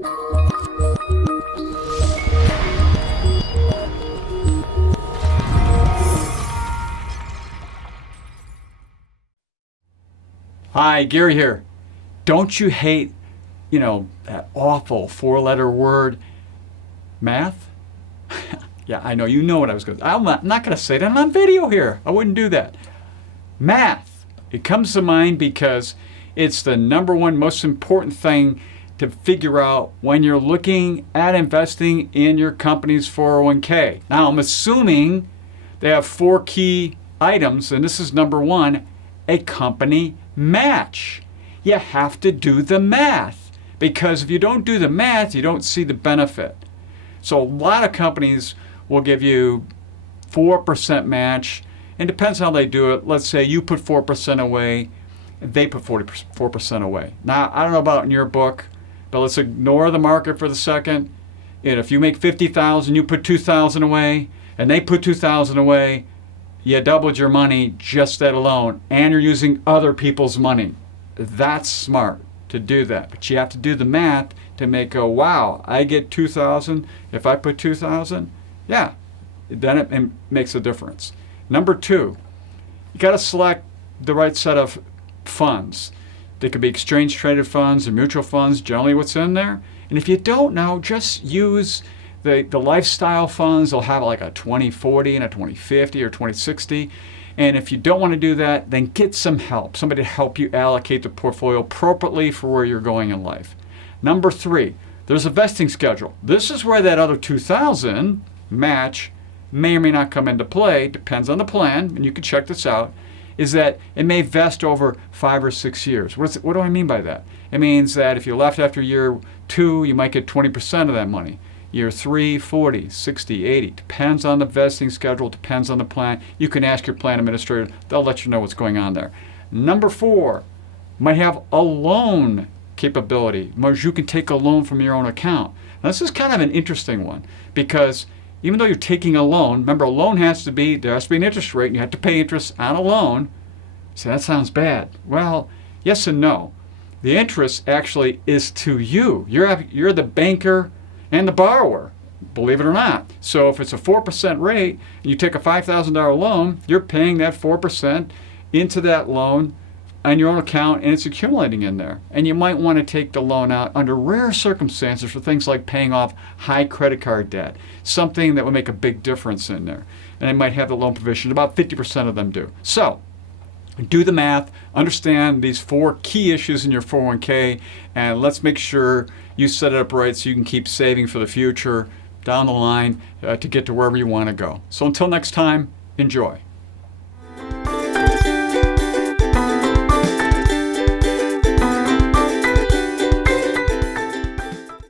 Hi, Gary here. Don't you hate, that awful four-letter word, math? Yeah, I know, you know what I was going to say. I'm not going to say that. I'm on video here. I wouldn't do that. Math. It comes to mind because it's the number one most important thing to figure out when you're looking at investing in your company's 401k. Now, I'm assuming they have four key items, and this is number one, a company match. You have to do the math, because if you don't do the math, you don't see the benefit. So a lot of companies will give you 4% match, and it depends how they do it. Let's say you put 4% away, and they put 4% away. Now, I don't know about in your book, but let's ignore the market for the second. And if you make $50,000, you put $2,000 away, and they put $2,000 away, you doubled your money just that alone, and you're using other people's money. That's smart to do that, but you have to do the math to make go, wow, I get $2,000 if I put $2,000. Yeah, then it makes a difference. Number two, you got to select the right set of funds. They could be exchange traded funds or mutual funds, generally what's in there. And if you don't know, just use the lifestyle funds. They'll have like a 2040 and a 2050 or 2060. And if you don't want to do that, then get some help. Somebody to help you allocate the portfolio appropriately for where you're going in life. Number three, there's a vesting schedule. This is where that other 2,000 match may or may not come into play. Depends on the plan, and you can check this out. Is that it may vest over 5 or 6 years. What do I mean by that? It means that if you left after year 2, you might get 20% of that money. Year 3, 40, 60, 80. Depends on the vesting schedule, depends on the plan. You can ask your plan administrator. They'll let you know what's going on there. Number 4, might have a loan capability. You can take a loan from your own account. Now, this is kind of an interesting one, because even though you're taking a loan, remember, a loan there has to be an interest rate, and you have to pay interest on a loan. So that sounds bad. Well, yes and no. The interest actually is to you. You're the banker and the borrower, believe it or not. So if it's a 4% rate, and you take a $5,000 loan, you're paying that 4% into that loan on your own account, and it's accumulating in there. And you might want to take the loan out under rare circumstances for things like paying off high credit card debt, something that would make a big difference in there. And they might have the loan provision. About 50% of them do. So do the math, understand these 4 key issues in your 401k, and let's make sure you set it up right so you can keep saving for the future down the line to get to wherever you want to go. So until next time, enjoy.